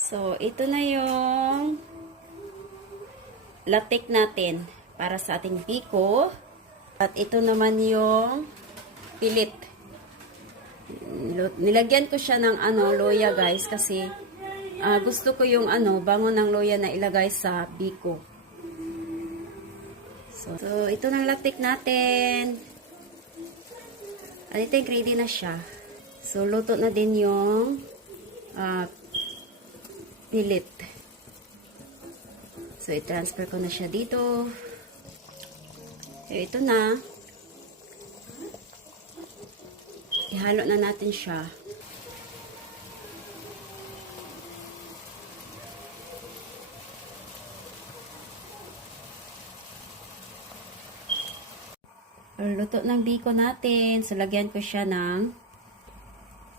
So, ito na yung latik natin para sa ating biko. At ito naman yung pilit. Nilagyan ko siya ng loya guys kasi gusto ko yung bango ng loya na ilagay sa biko. So ito ng latik natin. I think ready na siya. So, luto na din yung pilit. So, i-transfer ko na siya dito. So, ito na. Ihalo na natin siya. Luto ng biko natin. So, lagyan ko siya ng